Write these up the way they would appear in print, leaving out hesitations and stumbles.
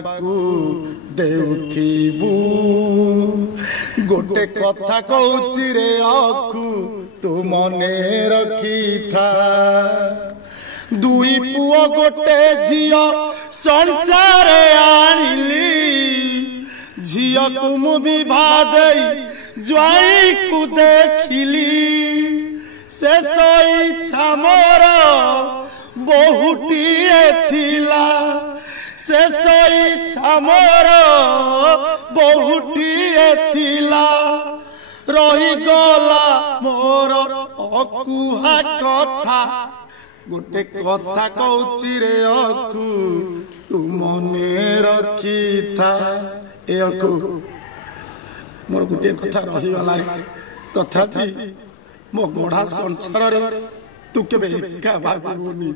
बापाकू देउथिबू गोटे कथा कहूची रे अखु तू मने रखी था दुई पुओ गोटे झियो संसार आनिली झियो को मु विवाह देई ज्वाई को देखिली शेष इच्छा मोर बहुटीए थिला शेष इच्छा मोर बहुटीए थिला रही गला मोर अकुहा कथा गोटे कथा कहूची रे अखु तू मने रखी था ए अखु मोर गोटे कथा रही गला तथापि मो गढ़ा संसार रे तू केबे एका भाबुनी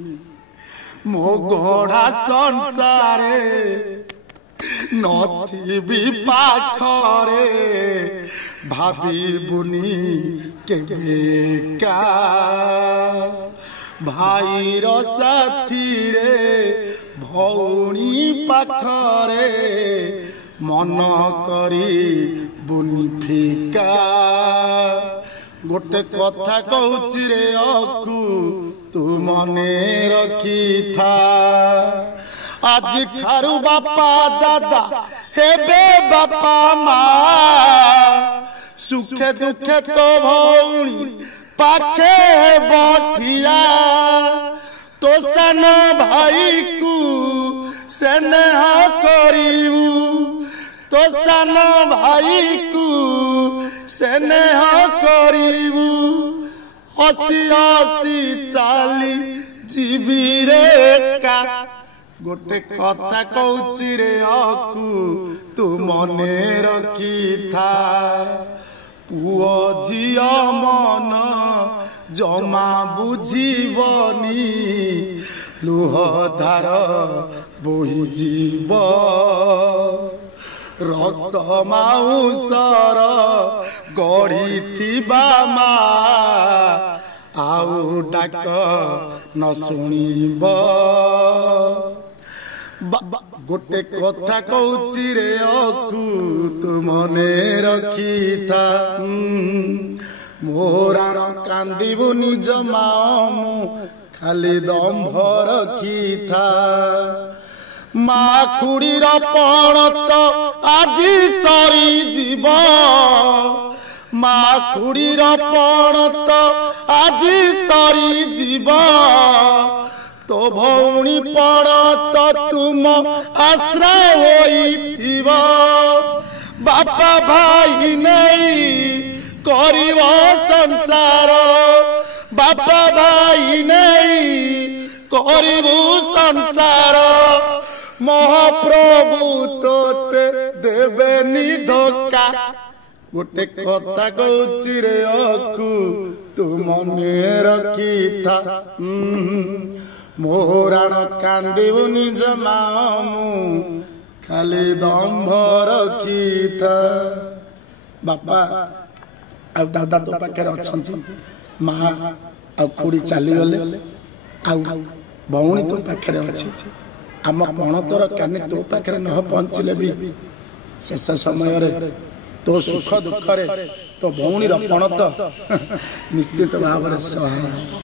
मो गढ़ा संसार नथी पाखरे भाबुनी केबे का भाईर साथी रे भौणी पाखरे मन करी बुनी फिका गोटे कथा कहूची रे अखु तू मने रखी था आज ठारू बापा दादा हेबे बापा माँ सुखे दुखे तो भौणी पाखे बठिया तो सान भाई को स्नेह करिबू तो सान भाई को स्नेह करिबू हसी हसी चाली जीवी रे का गोटे कथा कहूची रे अखु तू मने रखी था पुओ झियो मन जमा बुझीबनी लुह धार बोही जीव रक्त माउसर गढ़ी थिबा मा आउ डाक न शुणिब गोटे कथा कहूची रे अखु तू मने रखी था मोराण कांदिबू निज मामू खाली दंभ रखी था माँ खुड़ीर पण तो आज सरी जीव माँ खुड़ीर पण तो आज सरी जीव तो भौणी पण तो तुम आश्रय होइथिब बापा भाई नहीं करिब संसार बापा भाई नहीं करिबू संसार महाप्रभु तोते देवेनी धोखा गोटे कथा कहूची रे अखु तू मने रखी था मोराण कांदिबू निज मामू खाली दंभ रखी था बापा आ दादा तो पाखे अच्छा माँ आ खुड़ी चली गले भौणी तो पाखे अच्छी आम पणतर कानी तो पाखे न पहुँचले भी शेष समय तो सुख दुख तो भौणी पणत निश्चित भाव सहाय।